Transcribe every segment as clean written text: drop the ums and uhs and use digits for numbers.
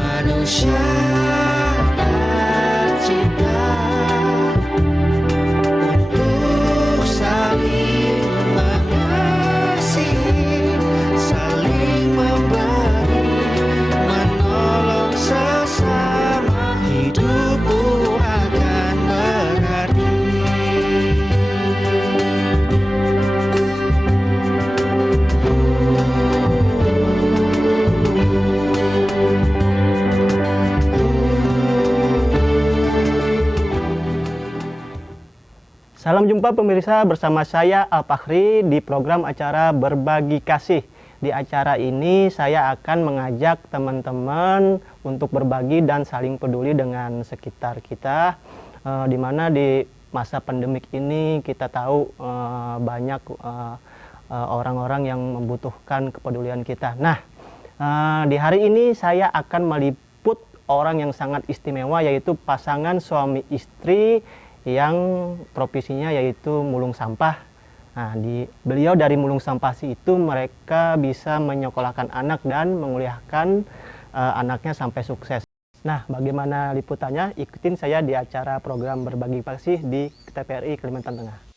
Manusia tercipta untuk saling mengasihi, saling memberi, menolong sesama. Hidupmu akan berarti. Salam jumpa pemirsa, bersama saya Al-Fakhri di program acara Berbagi Kasih. Di acara ini saya akan mengajak teman-teman untuk berbagi dan saling peduli dengan sekitar kita. Di mana di masa pandemik ini kita tahu banyak orang-orang yang membutuhkan kepedulian kita. Nah, di hari ini saya akan meliput orang yang sangat istimewa, yaitu pasangan suami istri yang profesinya yaitu mulung sampah. Nah, beliau dari mulung sampah itu mereka bisa menyekolahkan anak dan menguliahkan anaknya sampai sukses. Nah, bagaimana liputannya? Ikutin saya di acara program Berbagi Kasih di TVRI Kalimantan Tengah.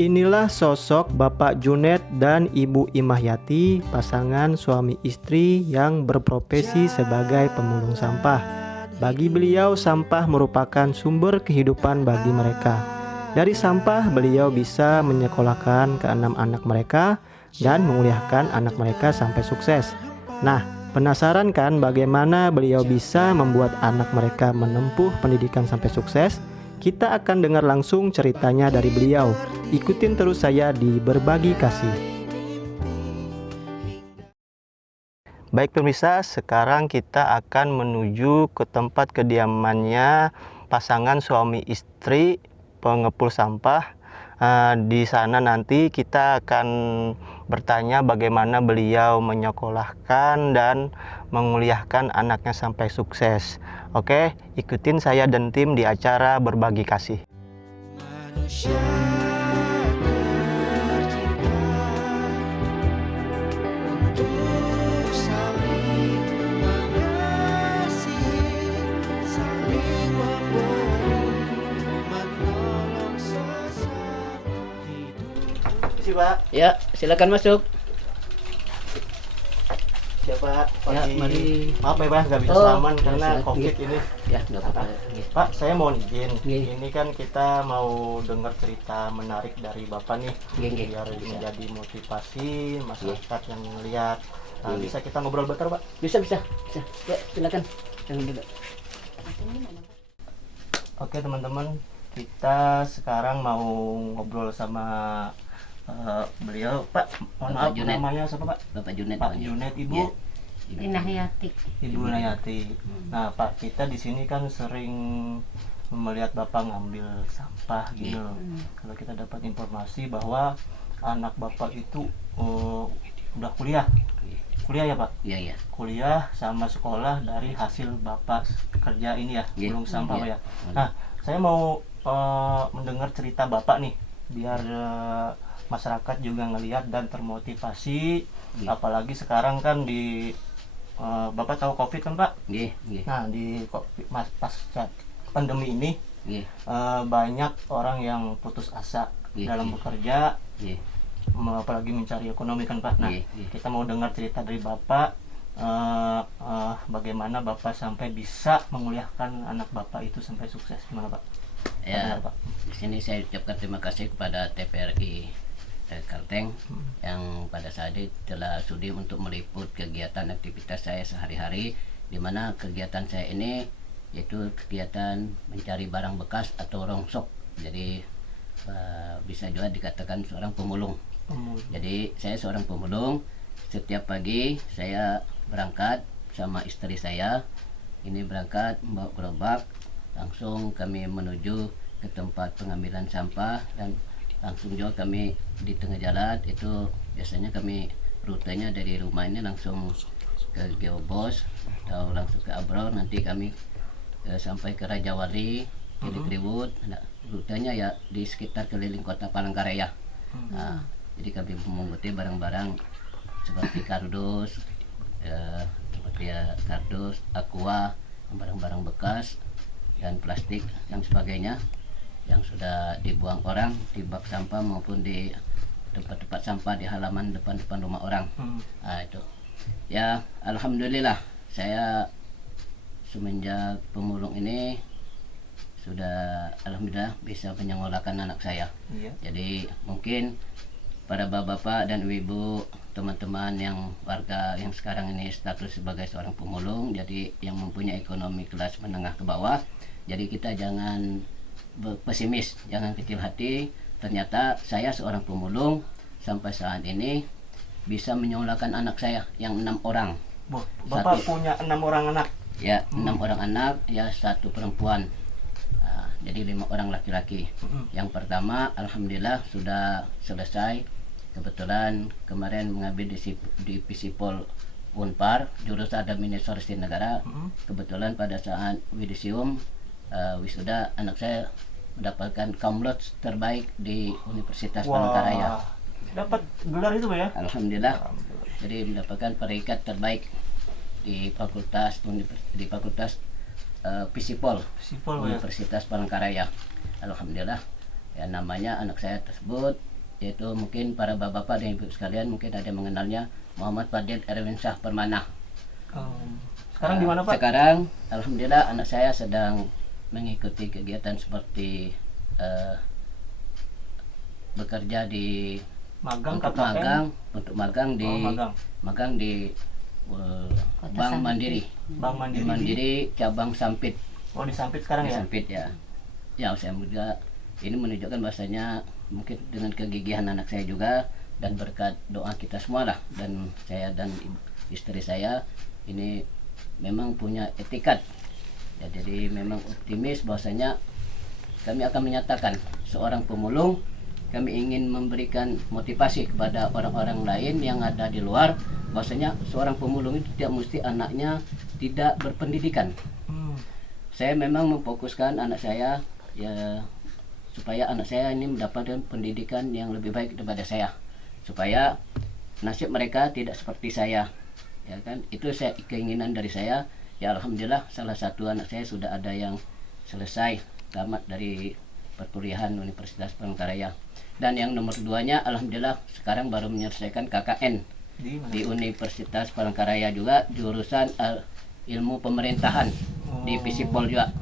Inilah sosok Bapak Junet dan Ibu Imahyati, pasangan suami istri yang berprofesi sebagai pemulung sampah. Bagi beliau, sampah merupakan sumber kehidupan bagi mereka. Dari sampah, beliau bisa menyekolahkan ke-6 anak mereka dan menguliahkan anak mereka sampai sukses. Nah, penasaran kan bagaimana beliau bisa membuat anak mereka menempuh pendidikan sampai sukses? Kita akan dengar langsung ceritanya dari beliau. Ikutin terus saya di Berbagi Kasih. Baik pemirsa, sekarang kita akan menuju ke tempat kediamannya pasangan suami istri pengepul sampah. Di sana nanti kita akan bertanya bagaimana beliau menyekolahkan dan menguliahkan anaknya sampai sukses. Oke, ikutin saya dan tim di acara Berbagi Kasih. Manusia tercipta untuk saling mengasihi, saling memberi, menolong sesama. Sih Pak, Ya, silakan masuk. siapa Ya, pagi? mari. Maaf ya Pak, nggak bisa Oh, salaman karena silakan. COVID ini. Ya, nggak apa-apa. Nggih. Pak, saya mau izin. Nggih. Ini kan kita mau dengar cerita menarik dari Bapak nih, Nggih, nggih. biar Bisa. menjadi motivasi masyarakat yang melihat. Nah, Nggih. bisa kita ngobrol bentar, Pak? Bisa. Ya, silakan. Jangan dulu. Oke, teman-teman, kita sekarang mau ngobrol sama beliau. Pak, mohon maaf, Bapak Junet. namanya siapa, Pak? Bapak Junet. Pak panggil. Junet, Ibu. Ya. Inayati. Ibu Nayati. Nah, Pak, kita di sini kan sering melihat Bapak ngambil sampah gitu loh. Kalau kita dapat informasi bahwa anak Bapak itu udah kuliah. Kuliah ya, Pak? Iya, iya. Kuliah sama sekolah dari hasil Bapak kerja ini ya, Iya. mulung sampah, Pak Iya. ya. Nah, saya mau mendengar cerita Bapak nih, biar masyarakat juga ngelihat dan termotivasi. Iya. Apalagi sekarang kan di Bapak tahu COVID kan, Pak? Nggih, nggih. Nah, di pasca pandemi ini Nggih, banyak orang yang putus asa Iya, dalam iya. bekerja, nggih. apalagi mencari ekonomi kan, Pak. Nah, Iya, iya. kita mau dengar cerita dari Bapak, bagaimana Bapak sampai bisa menguliahkan anak Bapak itu sampai sukses. Gimana, Pak? Ya, Benar, Pak. di sini saya ucapkan terima kasih kepada TVRI Kalteng yang pada saat ini telah sudi untuk meliput kegiatan aktivitas saya sehari-hari, di mana kegiatan saya ini yaitu kegiatan mencari barang bekas atau rongsok. Jadi bisa juga dikatakan seorang pemulung. Jadi saya seorang pemulung. Setiap pagi saya berangkat sama istri saya. Ini berangkat membawa gerobak, langsung kami menuju ke tempat pengambilan sampah, dan langsung juga kami di tengah jalan itu biasanya kami rutenya dari rumah ini langsung ke Geobos atau langsung ke Abro, nanti kami sampai ke Raja Wali, Gili Kriwut. Nah, rutenya ya di sekitar keliling kota Palangkaraya. Nah, jadi kami memunguti barang-barang seperti kardus, seperti kardus, aqua, barang-barang bekas dan plastik dan sebagainya yang sudah dibuang orang di bak sampah maupun di tempat-tempat sampah di halaman depan rumah orang. Nah, itu ya alhamdulillah saya semenjak pemulung ini sudah alhamdulillah bisa menyengolakan anak saya. Jadi mungkin para bapak-bapak dan ibu teman-teman yang warga yang sekarang ini status sebagai seorang pemulung, jadi yang mempunyai ekonomi kelas menengah ke bawah, jadi kita jangan pesimis, jangan kecil hati. Ternyata saya seorang pemulung sampai saat ini bisa menyengolakan anak saya yang 6 orang. Bapak punya 6 orang anak? Ya, 6 orang anak, ya 1 perempuan. Jadi 5 orang laki-laki. Yang pertama alhamdulillah sudah selesai. Kebetulan kemarin mengambil di Visipol Unpar jurusan Administrasi Negara. Kebetulan pada saat widisium wisuda anak saya mendapatkan Kamlot terbaik di Universitas Palangkaraya. Dapat gelar itu ya? Alhamdulillah. Jadi mendapatkan peringkat terbaik di fakultas Visipol Universitas Palangkaraya. Alhamdulillah. Ya, namanya anak saya tersebut yaitu mungkin para bapak-bapak dan ibu sekalian mungkin ada yang mengenalnya, Muhammad Fadil Erwin Syah Permana. Sekarang di mana, Pak? Sekarang alhamdulillah anak saya sedang mengikuti kegiatan seperti bekerja di untuk magang di Bank Mandiri. Mandiri cabang Sampit. Oh, di Sampit sekarang ya? Sampit ya. Ya, saya juga ini menunjukkan bahasanya mungkin dengan kegigihan anak saya juga dan berkat doa kita semua lah, dan saya dan istri saya ini memang punya etikat. Ya, jadi memang optimis bahwasanya kami akan menyatakan seorang pemulung, kami ingin memberikan motivasi kepada orang-orang lain yang ada di luar bahwasanya seorang pemulung itu tidak mesti anaknya tidak berpendidikan. Saya memang memfokuskan anak saya ya supaya anak saya ini mendapatkan pendidikan yang lebih baik daripada saya, supaya nasib mereka tidak seperti saya, ya kan? Itu keinginan dari saya. Ya alhamdulillah salah satu anak saya sudah ada yang selesai tamat dari perkuliahan Universitas Palangkaraya, dan yang nomor 2-nya alhamdulillah sekarang baru menyelesaikan KKN di Universitas Palangkaraya juga jurusan ilmu pemerintahan di Visipol juga.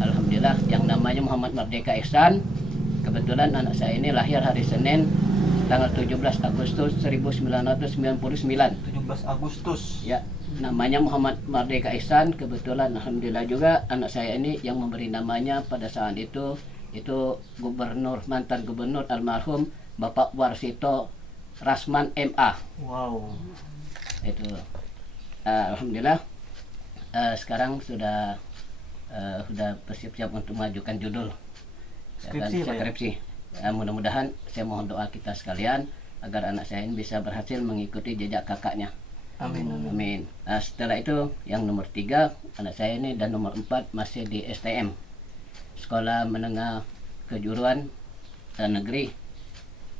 Alhamdulillah, yang namanya Muhammad Mardeka Ihsan. Kebetulan anak saya ini lahir hari Senin tanggal 17 Agustus 1999. 17 Agustus. Ya, namanya Muhammad Mardeka Ihsan. Kebetulan alhamdulillah juga anak saya ini yang memberi namanya pada saat itu mantan gubernur almarhum Bapak Warsito Rasman MA. Wow. Itu alhamdulillah sekarang sudah bersiap-siap untuk mengajukan judul skripsi. Mudah-mudahan saya mohon doa kita sekalian agar anak saya ini bisa berhasil mengikuti jejak kakaknya. Amin. Setelah itu yang nomor 3 anak saya ini, dan nomor 4 masih di STM, Sekolah Menengah Kejuruan Negeri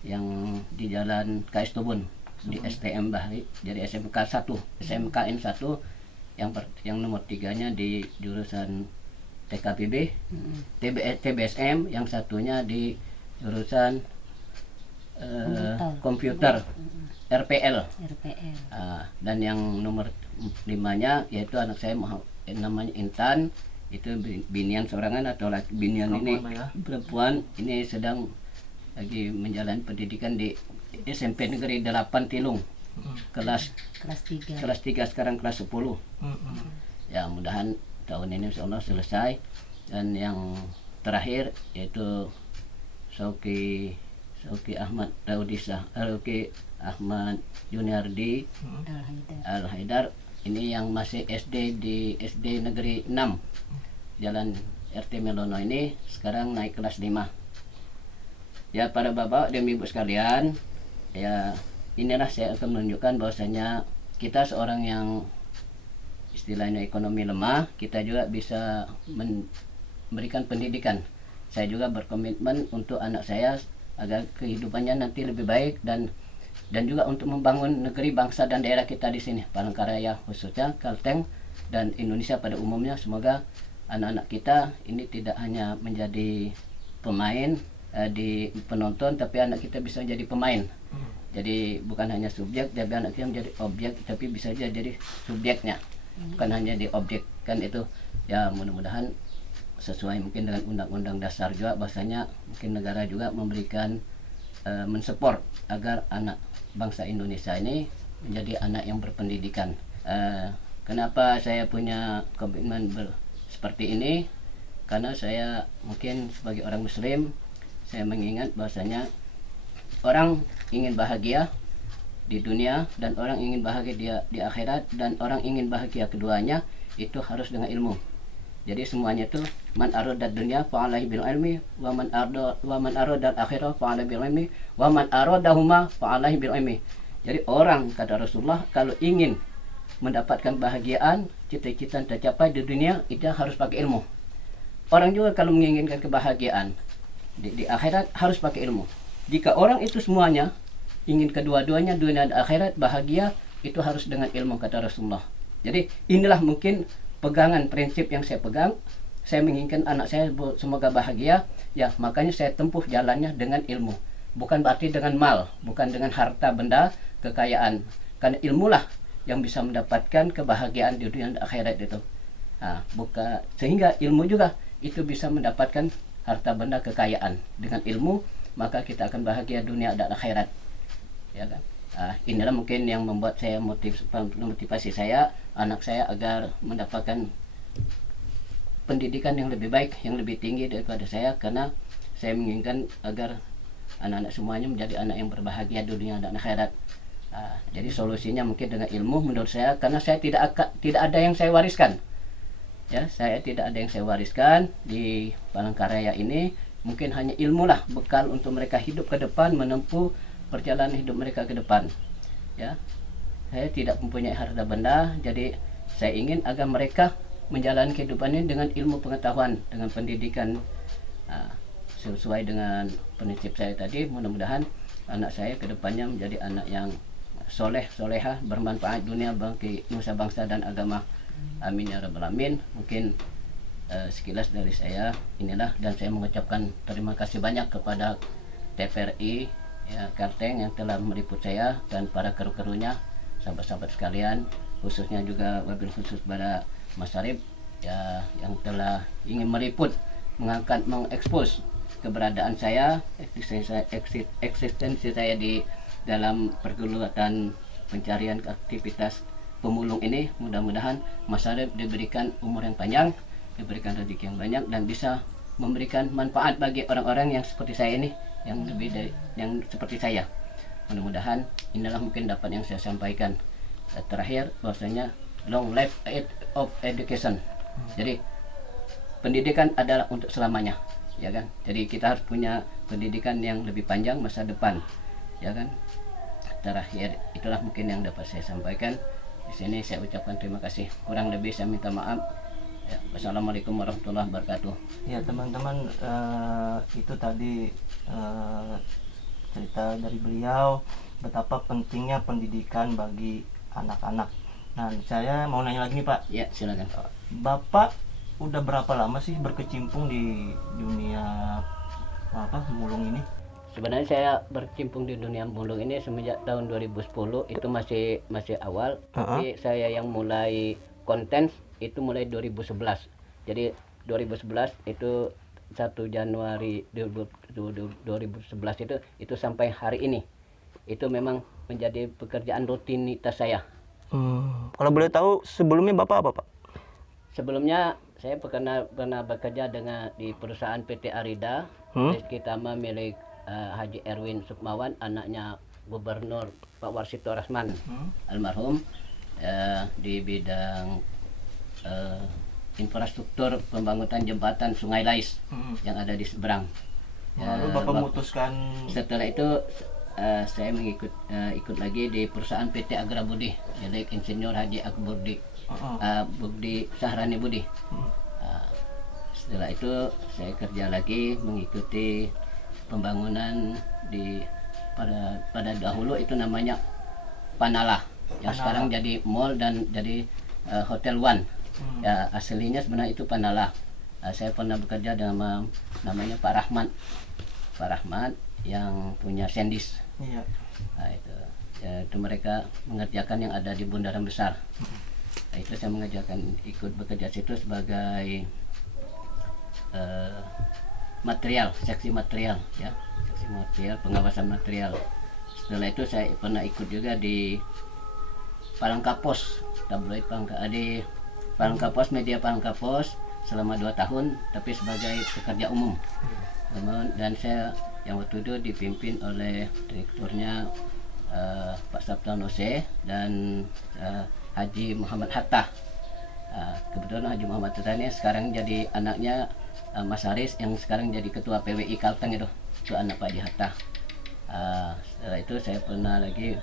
yang di Jalan KS Tubun di STM Bahri, jadi SMKN 1 yang nomor 3-nya di jurusan TKPB, TBSM, yang satunya di jurusan komputer RPL. Dan yang nomor 5-nya yaitu anak saya namanya Intan, itu binian sorangan atau binian ini perempuan, ini sedang lagi menjalani pendidikan di SMP Negeri 8 Tilung, kelas 3 sekarang kelas 10. Ya mudahan tahun ini insyaallah selesai. Dan yang terakhir yaitu Sauki Ahmad Juniardi Al Haidar, ini yang masih SD di SD Negeri 6 Jalan RT Melono, ini sekarang naik kelas 5. Ya para bapak dan ibu sekalian, ya inilah saya akan menunjukkan bahwasanya kita seorang yang istilahnya ekonomi lemah, kita juga bisa memberikan pendidikan. Saya juga berkomitmen untuk anak saya agar kehidupannya nanti lebih baik, dan juga untuk membangun negeri, bangsa dan daerah kita di sini Palangkaraya khususnya, Kalteng dan Indonesia pada umumnya. Semoga anak-anak kita ini tidak hanya menjadi pemain di penonton, tapi anak kita bisa jadi pemain. Jadi bukan hanya subjek, tapi anak kita menjadi objek, tapi bisa jadi subjeknya, bukan hanya di objek. Kan itu ya, mudah-mudahan sesuai mungkin dengan undang-undang dasar juga, bahasanya mungkin negara juga memberikan mensupport agar anak bangsa Indonesia ini menjadi anak yang berpendidikan. Kenapa saya punya komitmen seperti ini? Karena saya mungkin sebagai orang Muslim, saya mengingat bahasanya orang ingin bahagia di dunia dan orang ingin bahagia di akhirat, dan orang ingin bahagia keduanya itu harus dengan ilmu. Jadi semuanya itu man arada dunya fa alaihi bil ilmi wa man arada al akhirah fa alaihi bil ilmi wa man aradahuma fa alaihi bil ilmi. Jadi orang, kata Rasulullah, kalau ingin mendapatkan bahagiaan, cita-cita tercapai di dunia, itu harus pakai ilmu. Orang juga kalau menginginkan kebahagiaan di akhirat harus pakai ilmu. Jika orang itu semuanya ingin kedua-duanya, dunia dan akhirat, bahagia, itu harus dengan ilmu, kata Rasulullah. Jadi inilah mungkin pegangan prinsip yang saya pegang. Saya menginginkan anak saya semoga bahagia, ya makanya saya tempuh jalannya dengan ilmu. Bukan berarti dengan mal, bukan dengan harta benda, kekayaan. Karena ilmulah yang bisa mendapatkan kebahagiaan di dunia dan akhirat itu. Sehingga ilmu juga itu bisa mendapatkan harta benda, kekayaan. Dengan ilmu maka kita akan bahagia dunia dan akhirat, ya kan? Inilah mungkin yang membuat saya motivasi saya, anak saya agar mendapatkan pendidikan yang lebih baik, yang lebih tinggi daripada saya, karena saya menginginkan agar anak-anak semuanya menjadi anak yang berbahagia dunia dan akhirat. Jadi solusinya mungkin dengan ilmu menurut saya, karena saya tidak ada yang saya wariskan. Ya, saya tidak ada yang saya wariskan di Palangkaraya ini. Mungkin hanya ilmu lah bekal untuk mereka hidup ke depan, menempuh perjalanan hidup mereka ke depan. Ya, saya tidak mempunyai harta benda, jadi saya ingin agar mereka menjalani kehidupannya dengan ilmu pengetahuan, dengan pendidikan sesuai dengan prinsip saya tadi. Mudah-mudahan anak saya ke depannya menjadi anak yang soleh, solehah, bermanfaat dunia bagi nusa bangsa dan agama. Amin ya rabbal alamin. Mungkin sekilas dari saya inilah, dan saya mengucapkan terima kasih banyak kepada TVRI ya, Kalteng yang telah meliput saya dan para kru-krunya, sahabat-sahabat sekalian, khususnya juga wabil khusus pada Mas Arif ya, yang telah ingin meliput, mengangkat, mengekspos keberadaan saya, eksistensi saya di dalam pergulatan pencarian aktivitas pemulung ini. Mudah-mudahan Mas Arif diberikan umur yang panjang, diberikan rezeki yang banyak, dan bisa memberikan manfaat bagi orang-orang yang seperti saya ini, yang lebih dari yang seperti saya. Mudah-mudahan inilah mungkin dapat yang saya sampaikan. Terakhir bahwasanya long life of education. Jadi pendidikan adalah untuk selamanya, ya kan? Jadi kita harus punya pendidikan yang lebih panjang masa depan, ya kan? Terakhir itulah mungkin yang dapat saya sampaikan. Di sini saya ucapkan terima kasih. Kurang lebih saya minta maaf. Ya, wassalamualaikum warahmatullahi wabarakatuh. Ya teman-teman, itu tadi cerita dari beliau betapa pentingnya pendidikan bagi anak-anak. Nah, saya mau nanya lagi nih Pak. Ya, silakan. Bapak udah berapa lama sih berkecimpung di dunia mulung ini? Sebenarnya saya berkecimpung di dunia mulung ini semenjak tahun 2010, itu masih awal. Tapi saya yang mulai konten itu mulai 2011. Jadi 2011 itu 1 Januari 2011 itu sampai hari ini itu memang menjadi pekerjaan rutinitas saya. Kalau boleh tahu sebelumnya Bapak apa Pak? Sebelumnya saya pernah bekerja di perusahaan PT Arida, kita milik Haji Erwin Sukmawan, anaknya Gubernur Pak Warsito Rasman almarhum, di bidang infrastruktur pembangunan jembatan Sungai Lais yang ada di seberang. Lalu Bapak memutuskan setelah itu saya ikut lagi di perusahaan PT Agra Budi, jadi Insinyur Haji Akbudi Budi Sahrani Budi. Setelah itu saya kerja lagi mengikuti pembangunan di pada dahulu itu namanya Panala, yang Panala. sekarang jadi mall dan jadi Hotel One. Ya, aslinya sebenarnya itu Panala. Saya pernah bekerja dengan namanya Pak Rahmat yang punya Sendis. Iya. Nah, itu ya, itu mereka mengerjakan yang ada di Bundaran Besar. Nah, itu saya ikut bekerja situ sebagai seksi material, ya, seksi material, pengawasan material. Setelah itu saya pernah ikut juga di Palangkapos, tabloid Palangkapos, media Palangkapos selama 2 tahun, tapi sebagai pekerja umum. Dan saya yang waktu itu dipimpin oleh direkturnya Pak Sabtanose dan Haji Muhammad Hatta. Kebetulan Haji Muhammad Hatta ini sekarang jadi anaknya Mas Haris yang sekarang jadi ketua PWI Kalteng, itu anak Pak Haji Hatta. Setelah itu saya pernah lagi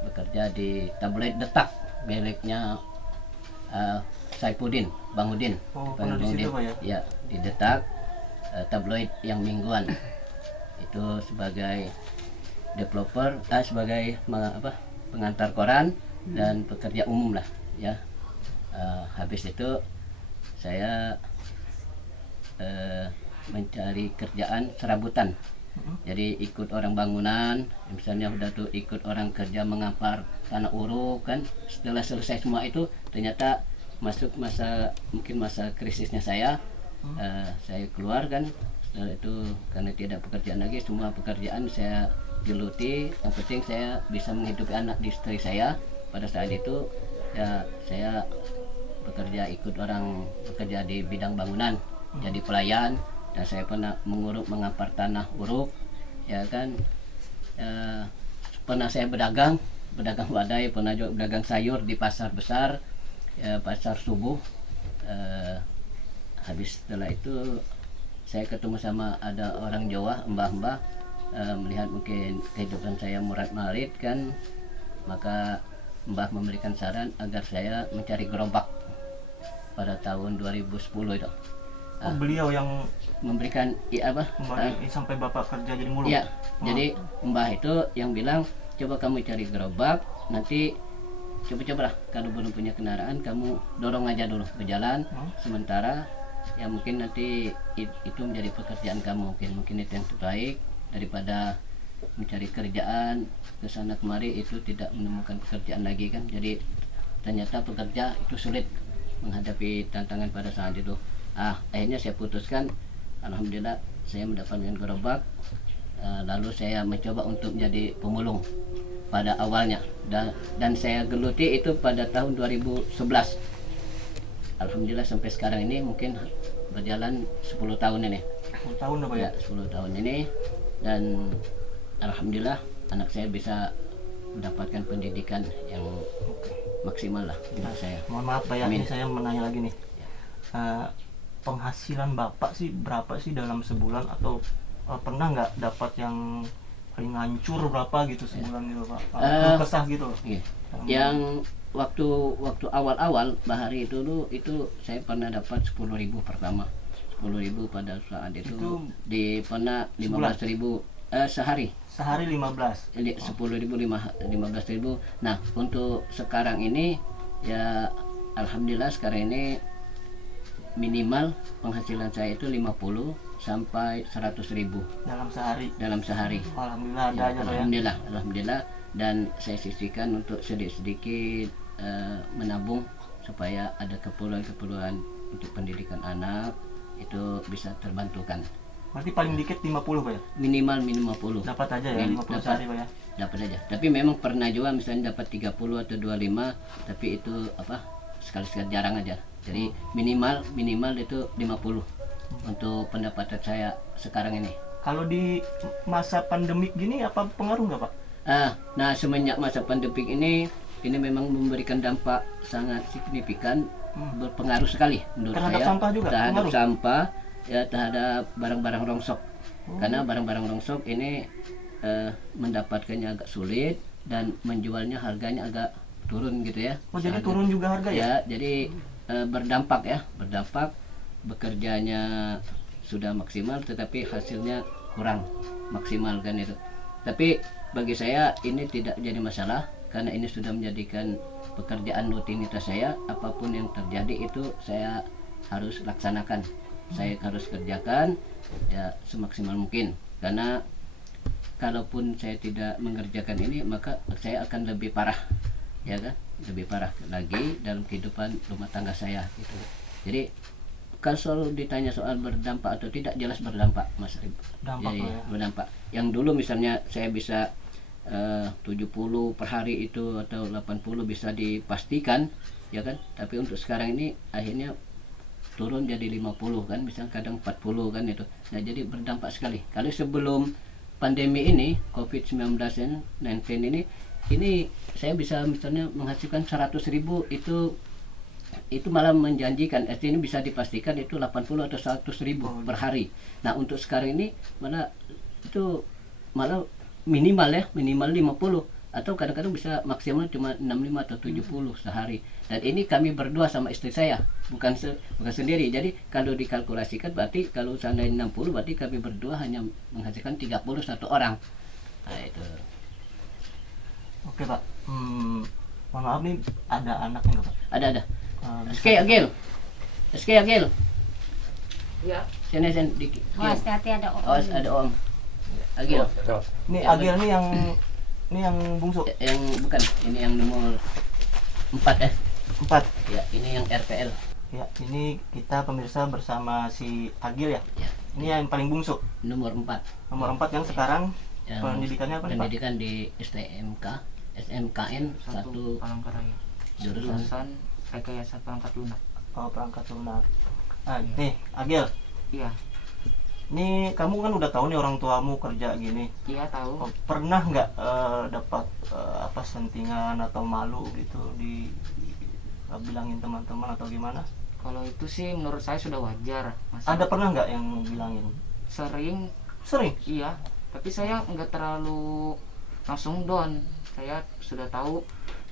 bekerja di tabloid Detak, miliknya Saifuddin, Bang Udin. Oh, Bang pernah di situ, Pak, ya? Ya, di Detak, tabloid yang mingguan. Itu sebagai developer, sebagai pengantar koran dan pekerja umum lah, ya. Habis itu saya mencari kerjaan serabutan. Jadi ikut orang bangunan, misalnya udah tuh ikut orang kerja mengampar tanah uruk kan. Setelah selesai semua itu ternyata masuk masa krisisnya saya keluar kan. Setelah itu karena tidak pekerjaan lagi, semua pekerjaan saya geluti. Yang penting saya bisa menghidupi anak di istri saya. Pada saat itu ya saya ikut orang bekerja di bidang bangunan, jadi pelayan. Dan saya pernah mengampar tanah uruk, ya kan. Pernah saya berdagang wadai, pernah juga berdagang sayur di pasar besar, ya, pasar subuh. Habis setelah itu saya ketemu sama ada orang Jawa, mbah-mbah, melihat mungkin kehidupan saya murat-marit kan, maka mbah memberikan saran agar saya mencari gerobak pada tahun 2010 itu. Oh, beliau yang Memberikan sampai Bapak kerja jadi mulung. Iya, jadi mbah itu yang bilang, coba kamu cari gerobak, nanti coba-cobalah kalau belum punya kendaraan kamu dorong aja dulu berjalan sementara, ya mungkin nanti itu menjadi pekerjaan kamu, mungkin itu yang terbaik daripada mencari kerjaan ke sana kemari itu tidak menemukan pekerjaan lagi kan. Jadi ternyata pekerja itu sulit menghadapi tantangan pada saat itu. Akhirnya saya putuskan, alhamdulillah saya mendapatkan gerobak. Lalu saya mencoba untuk menjadi pemulung pada awalnya, dan saya geluti itu pada tahun 2011. Alhamdulillah sampai sekarang ini mungkin berjalan 10 tahun ini. 10 tahun apa ya? 10 tahun ini, dan alhamdulillah anak saya bisa mendapatkan pendidikan yang maksimal lah untuk saya. Mohon maaf Pak ya, Amin. ini saya menanya lagi nih. Penghasilan Bapak sih berapa sih dalam sebulan, atau pernah nggak dapat yang paling hancur berapa gitu sebulan gitu Pak? Kesah gitu loh. Iya. Yang waktu awal-awal bahari itu dulu itu saya pernah dapat 10.000 pertama. 10.000 pada saat itu di pernah 15.000 sehari. Sehari 15. Jadi 10.000 15.000. Nah, untuk sekarang ini ya alhamdulillah sekarang ini minimal penghasilan saya itu 50 sampai 100.000 dalam sehari. Alhamdulillah ada aja Pak ya. Alhamdulillah, dan saya sisihkan untuk sedikit menabung supaya ada keperluan untuk pendidikan anak itu bisa terbantukan. Berarti paling dikit 50 Pak ya? Minimal 50. Dapat aja ya 50 sehari Pak ya? Dapat aja. Tapi memang pernah juga misalnya dapat 30 atau 25, tapi itu sekali-sekali jarang aja. Jadi minimal itu 50 untuk pendapatan saya sekarang ini. Kalau di masa pandemik gini apa pengaruh nggak Pak? Nah, semenjak masa pandemik ini memang memberikan dampak sangat signifikan, berpengaruh sekali menurut terhadap saya. Sampah juga? Terhadap Pengaruh? sampah, ya, terhadap barang-barang rongsok. Karena barang-barang rongsok ini mendapatkannya agak sulit dan menjualnya harganya agak turun gitu ya. Oh, jadi turun juga harga ya? Ya, jadi berdampak bekerjanya sudah maksimal tetapi hasilnya kurang maksimal kan itu. Tapi bagi saya ini tidak jadi masalah karena ini sudah menjadikan pekerjaan rutinitas saya. Apapun yang terjadi itu saya harus laksanakan, saya harus kerjakan ya semaksimal mungkin, karena kalaupun saya tidak mengerjakan ini maka saya akan lebih parah, ya kan, lebih parah lagi dalam kehidupan rumah tangga saya gitu. Jadi kalau ditanya soal berdampak atau tidak, jelas berdampak Mas Rib. Dampak Jadi, ya. berdampak. Yang dulu misalnya saya bisa 70 per hari itu atau 80 bisa dipastikan, ya kan, tapi untuk sekarang ini akhirnya turun jadi 50 kan, misalnya kadang 40 kan itu. Nah jadi berdampak sekali. Kalau sebelum pandemi ini COVID-19 ini saya bisa misalnya menghasilkan 100.000, itu malah menjanjikan, artinya bisa dipastikan itu 80 atau 100.000 per hari. Nah untuk sekarang ini malah minimal 50, atau kadang-kadang bisa maksimal cuma 65 atau 70 sehari. Dan ini kami berdua sama istri saya, bukan sendiri. Jadi kalau dikalkulasikan berarti kalau seandainya 60 berarti kami berdua hanya menghasilkan 31 orang. Nah itu. Oke Pak, mohon maaf nih, ada anaknya nggak Pak? Ada. Bisa- SK Agil. Ya. Sini dikit. Awas hati ada om. Awas ada Om. Agil. Ini Agil nih yang bungsu. Yang bukan, ini yang nomor 4 4. Ya, ini yang RPL. Ya, ini kita pemirsa bersama si Agil ya. Ya, Ini yang paling bungsu. nomor 4. Nomor 4 yang sekarang Yang pendidikannya apa nih Pak? pendidikan di SMKN 1 Palangkaraya. jurusan. Jurusan Rekayasa Perangkat Lunak. Oh, perangkat lunak. Nih, Agil. Iya. Nih kamu kan udah tahu nih orang tuamu kerja gini. Iya tahu. Pernah nggak dapat sentingan atau malu gitu bilangin teman-teman atau gimana? Kalau itu sih menurut saya sudah wajar. Ada pernah nggak yang bilangin? Sering, Sering. iya. Tapi saya nggak terlalu langsung down. Saya sudah tahu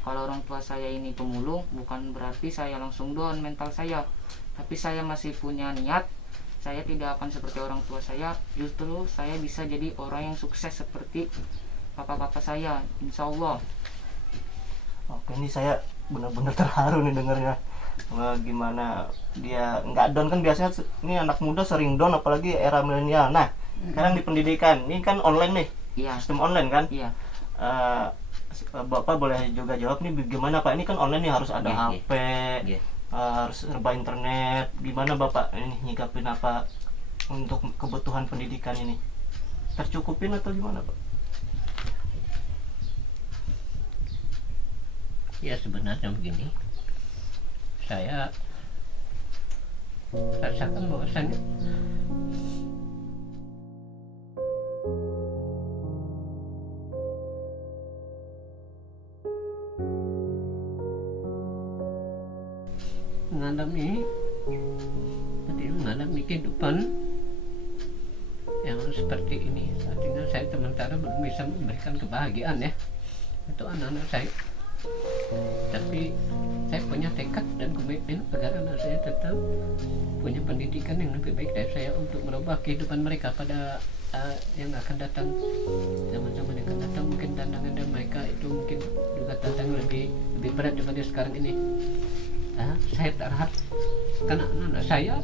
kalau orang tua saya ini pemulung, bukan berarti saya langsung down mental saya. Tapi saya masih punya niat. Saya tidak akan seperti orang tua saya. Justru saya bisa jadi orang yang sukses seperti papa-papa saya, insya Allah. Oke, ini saya benar-benar terharu nih dengarnya. Gimana dia nggak down, kan biasanya ini anak muda sering down apalagi era milenial. Nah, sekarang di pendidikan ini kan online nih, Iya, sistem online kan. iya. Bapak boleh juga jawab nih gimana Pak, ini kan online nih, harus ada Iya, iya. HP, Iya. harus serba internet. Gimana Bapak ini nyikapin apa untuk kebutuhan pendidikan ini? Tercukupin atau gimana Pak? Ya sebenarnya begini, saya rasakan bahwasannya mengalami kehidupan yang seperti ini. Artinya saya sementara belum bisa memberikan kebahagiaan ya untuk anak-anak saya, tapi saya punya tekad dan komitmen agar anak saya tetap punya pendidikan yang lebih baik dari saya untuk merubah kehidupan mereka pada yang akan datang, zaman-zaman yang akan datang. Mungkin tantangan dan mereka itu mungkin juga tantangan lebih berat daripada sekarang ini. Saya berharap karena anak-anak saya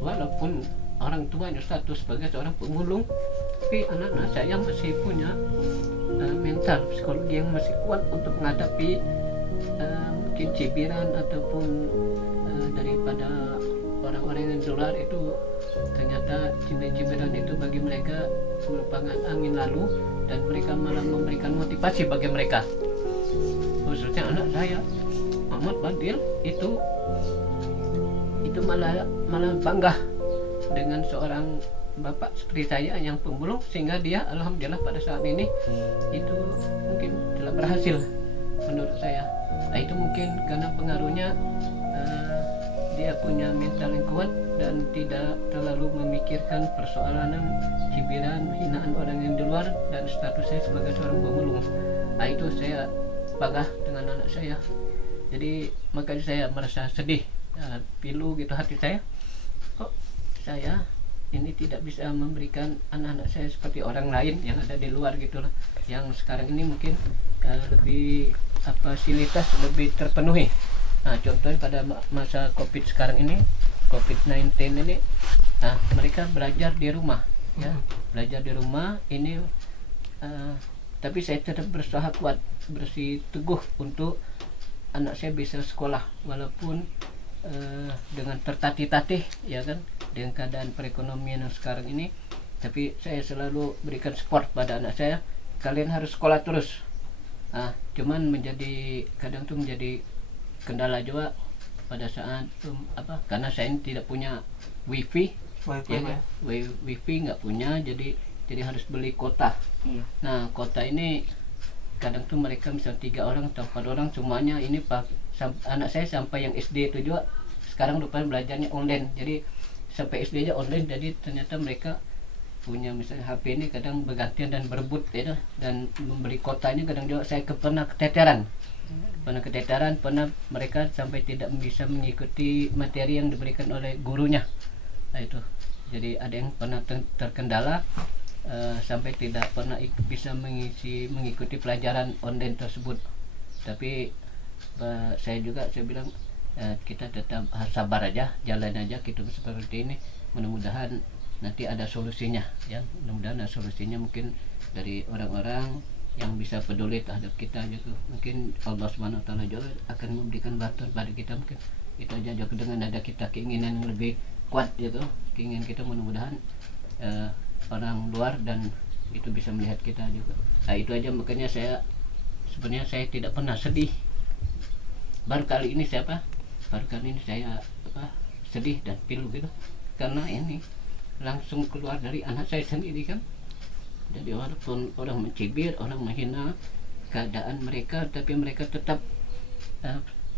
walaupun orang tuanya status sebagai seorang pemulung, tapi anak-anak saya masih punya mental psikologi yang masih kuat untuk menghadapi mungkin cibiran ataupun daripada orang-orang yang di luar itu. Ternyata cibiran itu bagi mereka merupakan angin lalu, dan mereka malah memberikan motivasi bagi mereka, khususnya anak saya Muhammad Badil itu malah bangga dengan seorang bapak seperti saya yang pemulung, sehingga dia alhamdulillah pada saat ini itu mungkin telah berhasil menurut saya. Nah, itu mungkin karena pengaruhnya dia punya mental yang kuat dan tidak terlalu memikirkan persoalan cibiran, hinaan orang yang di luar, dan status saya sebagai seorang pemulung. Nah, itu saya bangga dengan anak saya. Jadi makanya saya merasa sedih, pilu gitu hati saya. Kok saya ini tidak bisa memberikan anak-anak saya seperti orang lain yang ada di luar gitu loh. Yang sekarang ini mungkin lebih fasilitas lebih terpenuhi. Nah, contohnya pada masa Covid sekarang ini, Covid-19 ini, mereka belajar di rumah, ya, belajar di rumah ini. Tapi saya tetap berusaha kuat, bersiteguh untuk anak saya bisa sekolah walaupun dengan tertatih-tatih, ya kan, dengan keadaan perekonomian yang sekarang ini. Tapi saya selalu berikan support pada anak saya, kalian harus sekolah terus. Cuman kadang tuh menjadi kendala juga pada saat karena saya ini tidak punya wifi, ya, wifi nggak punya, jadi harus beli kuota. Iya. Nah, kuota ini kadang tuh mereka misal 3 orang atau 4 orang semuanya ini anak saya sampai yang SD itu juga sekarang rupanya belajarnya online, jadi sampai SD aja online. Jadi ternyata mereka punya misalnya HP ini kadang bergantian dan berebut, ya, dan membeli kuotanya. Kadang juga saya pernah keteteran, pernah mereka sampai tidak bisa mengikuti materi yang diberikan oleh gurunya. Nah, itu jadi ada yang pernah terkendala sampai tidak pernah bisa mengikuti pelajaran online tersebut. Tapi saya bilang kita tetap sabar aja, jalan aja gitu seperti ini. Mudah-mudahan nanti ada solusinya, ya, mudah-mudahan ada solusinya, mungkin dari orang-orang yang bisa peduli terhadap kita gitu. Mungkin Allah SWT juga akan memberikan bantuan pada kita, mungkin itu aja juga dengan ada kita keinginan yang lebih kuat gitu, keinginan kita, mudah-mudahan orang luar dan itu bisa melihat kita juga. Nah, itu aja, makanya sebenarnya saya tidak pernah sedih. Baru kali ini saya sedih dan pilu gitu, karena ini langsung keluar dari anak saya sendiri kan. Jadi walaupun orang mencibir, orang menghina keadaan mereka, tapi mereka tetap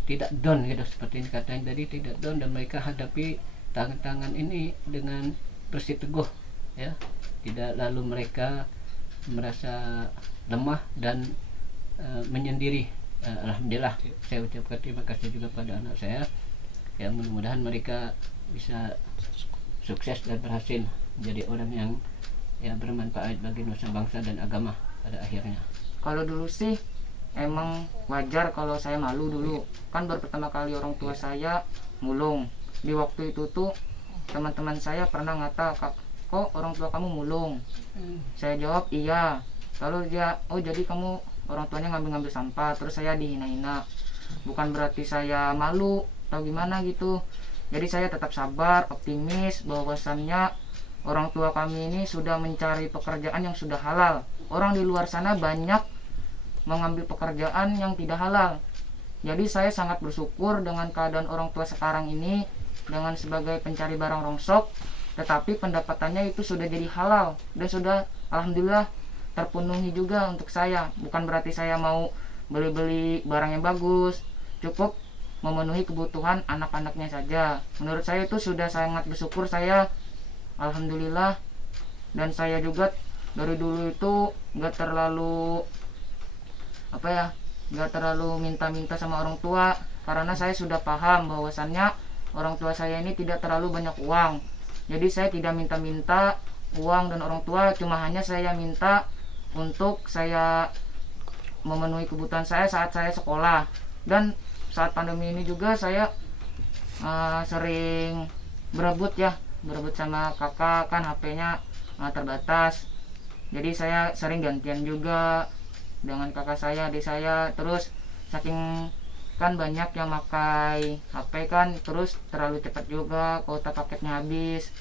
tidak down gitu, seperti yang katanya tadi, tidak down, dan mereka hadapi tangan-tangan ini dengan bersih teguh, ya. Tidak lalu mereka merasa lemah dan menyendiri. Alhamdulillah, saya ucapkan terima kasih juga pada anak saya, ya, mudah-mudahan mereka bisa sukses dan berhasil menjadi orang yang bermanfaat bagi nusa bangsa dan agama pada akhirnya. Kalau dulu sih emang wajar kalau saya malu dulu, kan baru pertama kali orang tua saya mulung. Di waktu itu tuh teman-teman saya pernah ngata, kok orang tua kamu mulung? Saya jawab iya. Lalu dia, oh jadi kamu orang tuanya ngambil-ngambil sampah. Terus saya dihina-hina. Bukan berarti saya malu atau gimana gitu. Jadi saya tetap sabar, optimis bahwasannya orang tua kami ini sudah mencari pekerjaan yang sudah halal. Orang di luar sana banyak mengambil pekerjaan yang tidak halal. Jadi saya sangat bersyukur dengan keadaan orang tua sekarang ini, dengan sebagai pencari barang rongsok, tetapi pendapatannya itu sudah jadi halal dan sudah alhamdulillah terpenuhi juga untuk saya. Bukan berarti saya mau beli-beli barang yang bagus, cukup memenuhi kebutuhan anak-anaknya saja. Menurut saya itu sudah sangat bersyukur saya, alhamdulillah. Dan saya juga dari dulu itu nggak terlalu minta-minta sama orang tua, karena saya sudah paham bahwasannya orang tua saya ini tidak terlalu banyak uang. Jadi saya tidak minta-minta uang dan orang tua, cuma hanya saya minta untuk saya memenuhi kebutuhan saya saat saya sekolah. Dan saat pandemi ini juga saya sering berebut sama kakak, kan HP-nya terbatas. Jadi saya sering gantian juga dengan kakak saya, adik saya. Terus saking kan banyak yang pakai HP kan, terus terlalu cepat juga kuota paketnya habis.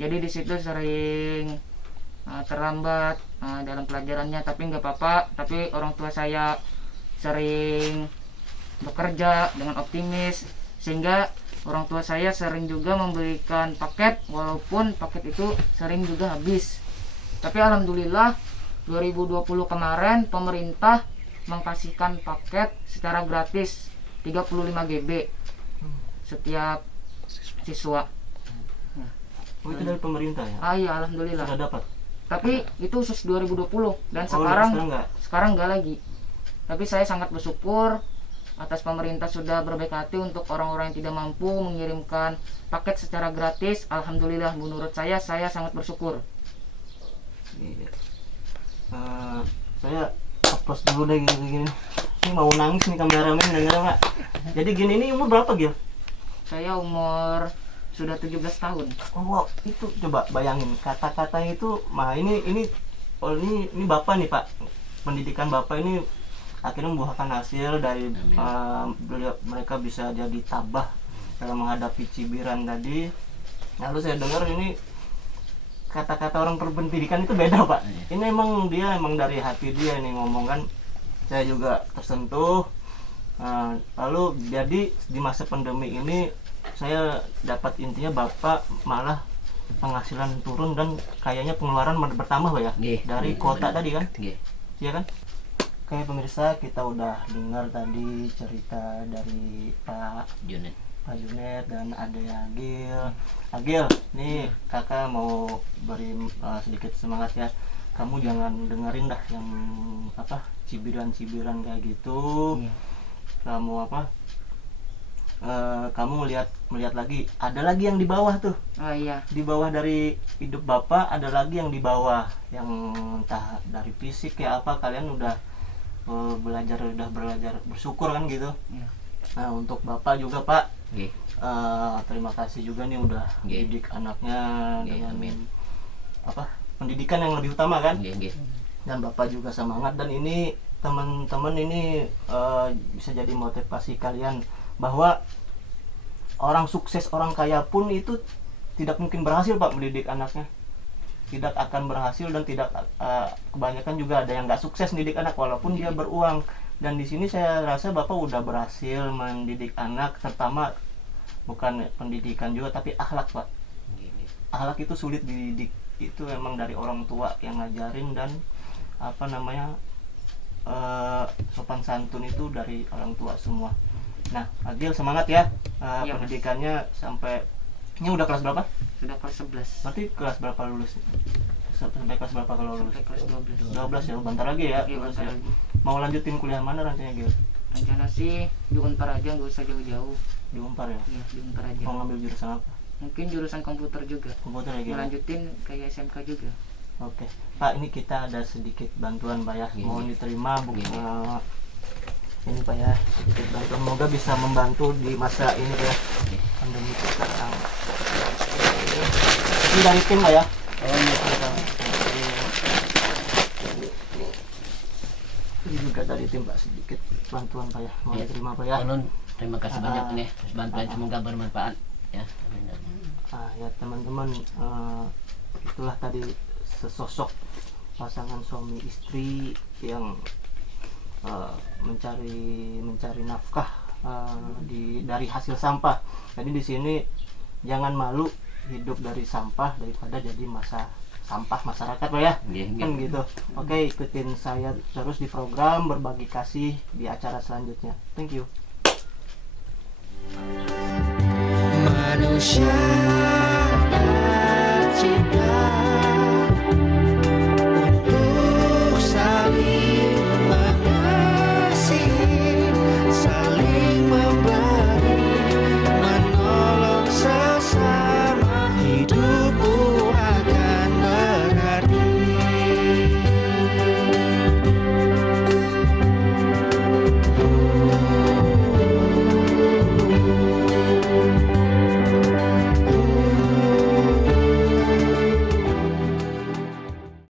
Jadi di situ sering terlambat dalam pelajarannya, tapi nggak apa-apa. Tapi orang tua saya sering bekerja dengan optimis, sehingga orang tua saya sering juga memberikan paket, walaupun paket itu sering juga habis. Tapi alhamdulillah 2020 kemarin pemerintah mengkasihkan paket secara gratis 35 GB setiap siswa. Oh, itu dari pemerintah ya? Iya, alhamdulillah. Sudah dapat. Tapi itu khusus 2020 dan sekarang sekarang enggak lagi. Tapi saya sangat bersyukur atas pemerintah sudah berbaik hati untuk orang-orang yang tidak mampu mengirimkan paket secara gratis. Alhamdulillah, menurut saya sangat bersyukur. Iya. Saya applause dulu deh gini. Ini mau nangis nih kameramen denger Pak. Jadi gini, ini umur berapa Gil? Saya umur sudah 17 tahun. Oh, wow, itu coba bayangin kata-katanya itu. Nah, ini Bapak nih Pak. Pendidikan Bapak ini akhirnya membuahkan hasil dari mereka bisa jadi tabah dalam menghadapi cibiran tadi. Lalu saya dengar ini kata-kata orang berpendidikan itu beda Pak. Ini emang dari hati dia nih ngomong kan. Saya juga tersentuh. Lalu jadi di masa pandemi ini saya dapat intinya Bapak malah penghasilan turun dan kayaknya pengeluaran bertambah Pak ya. Dari kota tadi kan. Iya kan? Oke pemirsa, kita udah dengar tadi cerita dari Pak Junet dan ada Agil. Agil, nih kakak mau beri sedikit semangat ya. Kamu jangan dengerin dah yang cibiran-cibiran kayak gitu. Kamu kamu melihat lagi, ada lagi yang di bawah tuh. Oh iya. Di bawah dari hidup Bapak ada lagi yang di bawah, yang entah dari fisik ya apa, kalian udah belajar bersyukur kan gitu. Nah untuk Bapak juga Pak, terima kasih juga nih udah didik anaknya dengan pendidikan yang lebih utama kan. Dan Bapak juga semangat, dan ini teman-teman ini bisa jadi motivasi kalian bahwa orang sukses, orang kaya pun itu tidak mungkin berhasil Pak mendidik anaknya. Tidak akan berhasil, dan tidak kebanyakan juga ada yang nggak sukses mendidik anak walaupun dia beruang. Dan di sini saya rasa Bapak udah berhasil mendidik anak, terutama bukan pendidikan juga tapi akhlak Pak. Akhlak itu sulit dididik, itu emang dari orang tua yang ngajarin, dan sopan santun itu dari orang tua semua. Nah, Agil semangat ya, pendidikannya sampai ini udah kelas berapa? Sudah kelas 11. Berarti kelas berapa lulus? Sampai kelas berapa kalau lulus? Sampai kelas 12. 12 ya, bentar lagi ya. Iya, bentar lagi. Mau lanjutin kuliah mana rencananya Gil? Rencana sih di Unpar aja, nggak usah jauh-jauh. Di Unpar ya? Iya, di Unpar aja. Mau ngambil jurusan apa? Mungkin jurusan komputer juga. Komputer ya Gil? Melanjutin kayak SMK juga. Oke. Pak, ini kita ada sedikit bantuan Pak ya. Mohon diterima ini Pak ya, sedikit bantuan, semoga bisa membantu di masa ini Pak ya, pandemi sekarang. Ini dari tim Pak ya. Ini juga dari tim Pak, sedikit bantuan Pak ya, mohon diterima Pak ya. Terima kasih banyak nih atas bantuan, semoga bermanfaat ya. Ya teman-teman, itulah tadi sesosok pasangan suami istri yang mencari nafkah dari hasil sampah. Jadi di sini jangan malu hidup dari sampah daripada jadi sampah masyarakat Pak ya. Kan gitu. Oke, ikutin saya terus di program Berbagi Kasih di acara selanjutnya. Thank you. Manusia tercipta